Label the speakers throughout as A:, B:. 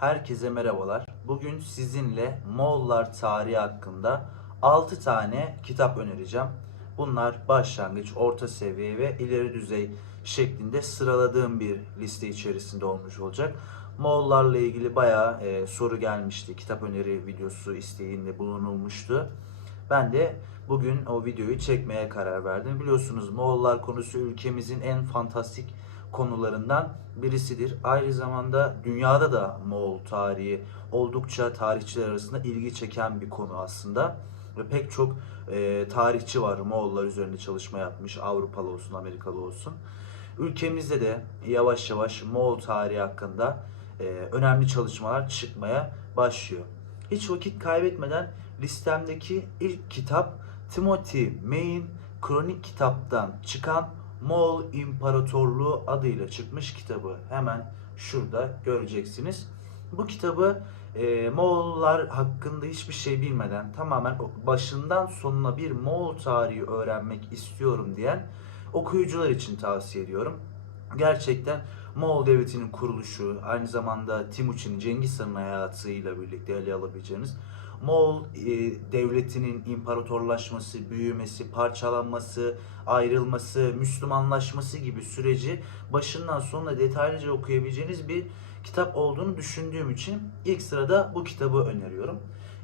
A: Herkese merhabalar. Bugün sizinle Moğollar tarihi hakkında 6 tane kitap önereceğim. Bunlar başlangıç, orta seviye ve ileri düzey şeklinde sıraladığım bir liste içerisinde olmuş olacak. Moğollarla ilgili bayağı e, soru gelmişti. Kitap öneri videosu isteğinde bulunulmuştu. Ben de bugün o videoyu çekmeye karar verdim. Biliyorsunuz Moğollar konusu ülkemizin en fantastik konularından birisidir. Aynı zamanda dünyada da Moğol tarihi oldukça tarihçiler arasında ilgi çeken bir konu aslında. Ve pek çok e, tarihçi var Moğollar üzerinde çalışma yapmış. Avrupalı olsun, Amerikalı olsun. Ülkemizde de yavaş yavaş Moğol tarihi hakkında e, önemli çalışmalar çıkmaya başlıyor. Hiç vakit kaybetmeden listemdeki ilk kitap Timothy May'in kronik kitaptan çıkan Moğol İmparatorluğu adıyla çıkmış kitabı. Hemen şurada göreceksiniz. Bu kitabı e, Moğollar hakkında hiçbir şey bilmeden tamamen başından sonuna bir Moğol tarihi öğrenmek istiyorum diyen okuyucular için tavsiye ediyorum. Gerçekten Moğol Devleti'nin kuruluşu, aynı zamanda Timuçin, Cengiz Han'ın hayatıyla birlikte ele alabileceğiniz Moğol e, devletinin imparatorlaşması, büyümesi, parçalanması, ayrılması, Müslümanlaşması gibi süreci başından sonuna detaylıca okuyabileceğiniz bir kitap olduğunu düşündüğüm için ilk sırada bu kitabı öneriyorum.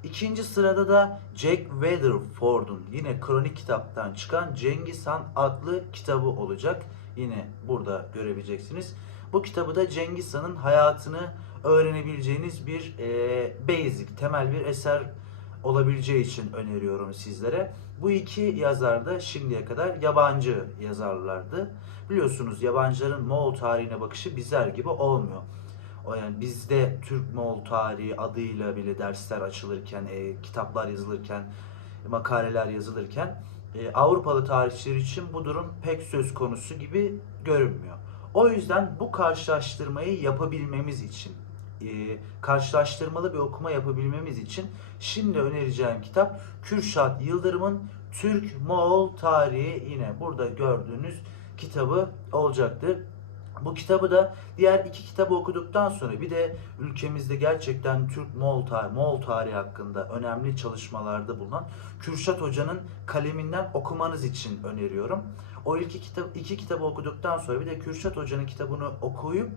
A: İkinci sırada da Jack Weatherford'un yine kronik kitaptan çıkan Cengiz Han adlı kitabı olacak. Yine burada görebileceksiniz. Bu kitabı da Cengiz Han'ın hayatını öğrenebileceğiniz bir e, basic, temel bir eser olabileceği için öneriyorum sizlere. Bu iki yazar da şimdiye kadar yabancı yazarlardı. Biliyorsunuz yabancıların Moğol tarihine bakışı bizler gibi olmuyor. O yani bizde Türk Moğol tarihi adıyla bile dersler açılırken, e, kitaplar yazılırken, makaleler yazılırken e, Avrupalı tarihçiler için bu durum pek söz konusu gibi görünmüyor. O yüzden bu karşılaştırmayı yapabilmemiz için, e, karşılaştırmalı bir okuma yapabilmemiz için şimdi önereceğim kitap Kürşat Yıldırım'ın Türk-Moğol Tarihi yine burada gördüğünüz kitabı olacaktır. Bu kitabı da diğer iki kitabı okuduktan sonra bir de ülkemizde gerçekten Türk-Moğol tarihi, Moğol tarihi hakkında önemli çalışmalarda bulunan Kürşat Hoca'nın kaleminden okumanız için öneriyorum. O iki, kitap, iki kitabı okuduktan sonra bir de Kürşat Hoca'nın kitabını okuyup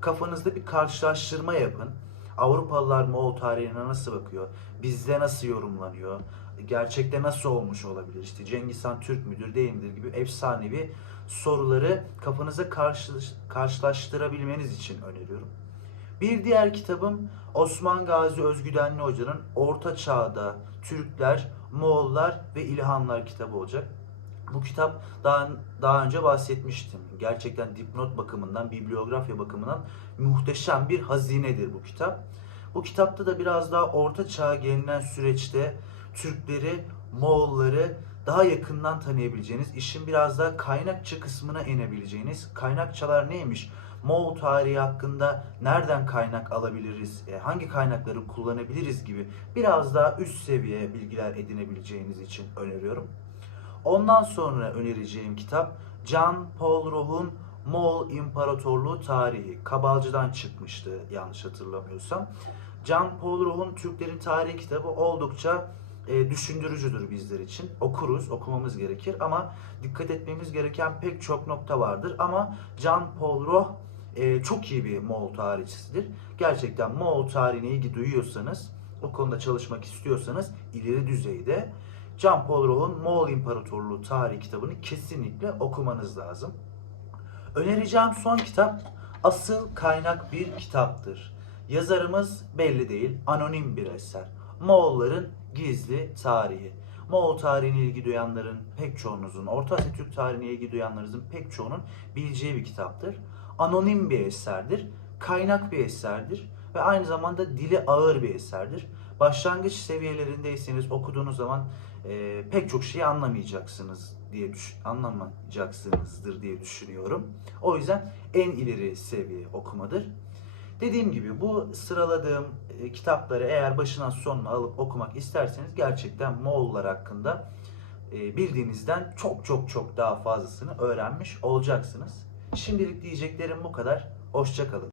A: kafanızda bir karşılaştırma yapın. Avrupalılar Moğol tarihine nasıl bakıyor? Bizde nasıl yorumlanıyor? Gerçekte nasıl olmuş olabilir? İşte Cengiz Han Türk müdür değil midir gibi efsanevi soruları kafanıza karşı, karşılaştırabilmeniz için öneriyorum. Bir diğer kitabım Osman Gazi Özgüdenli Hoca'nın Orta Çağ'da Türkler, Moğollar ve İlhanlar kitabı olacak. Bu kitap daha, daha önce bahsetmiştim. Gerçekten dipnot bakımından, bibliografya bakımından muhteşem bir hazinedir bu kitap. Bu kitapta da biraz daha orta çağa gelinen süreçte Türkleri, Moğolları daha yakından tanıyabileceğiniz, işin biraz daha kaynakça kısmına inebileceğiniz, kaynakçalar neymiş? Moğol tarihi hakkında nereden kaynak alabiliriz, e, hangi kaynakları kullanabiliriz gibi biraz daha üst seviye bilgiler edinebileceğiniz için öneriyorum. Ondan sonra önereceğim kitap Can Paul Roh'un Moğol İmparatorluğu Tarihi. Kabalcı'dan çıkmıştı yanlış hatırlamıyorsam. Can Paul Roh'un Türklerin Tarihi kitabı oldukça e, düşündürücüdür bizler için. Okuruz, okumamız gerekir ama dikkat etmemiz gereken pek çok nokta vardır. Ama Can Paul Roh e, çok iyi bir Moğol tarihçisidir. Gerçekten Moğol tarihine ilgi duyuyorsanız, o konuda çalışmak istiyorsanız ileri düzeyde Can Paul Roh'un Moğol İmparatorluğu Tarihi kitabını kesinlikle okumanız lazım. Önereceğim son kitap asıl kaynak bir kitaptır. Yazarımız belli değil, anonim bir eser. Moğolların gizli tarihi. Moğol tarihine ilgi duyanların pek çoğunuzun, Orta Asya Türk tarihine ilgi duyanlarınızın pek çoğunun bileceği bir kitaptır. Anonim bir eserdir, kaynak bir eserdir ve aynı zamanda dili ağır bir eserdir. Başlangıç seviyelerindeyseniz okuduğunuz zaman e, pek çok şeyi anlamayacaksınız diye düşün, anlamayacaksınızdır diye düşünüyorum. O yüzden en ileri seviye okumadır. Dediğim gibi bu sıraladığım e, kitapları eğer başından sonuna alıp okumak isterseniz gerçekten Moğollar hakkında e, bildiğinizden çok çok çok daha fazlasını öğrenmiş olacaksınız. Şimdilik diyeceklerim bu kadar. Hoşçakalın.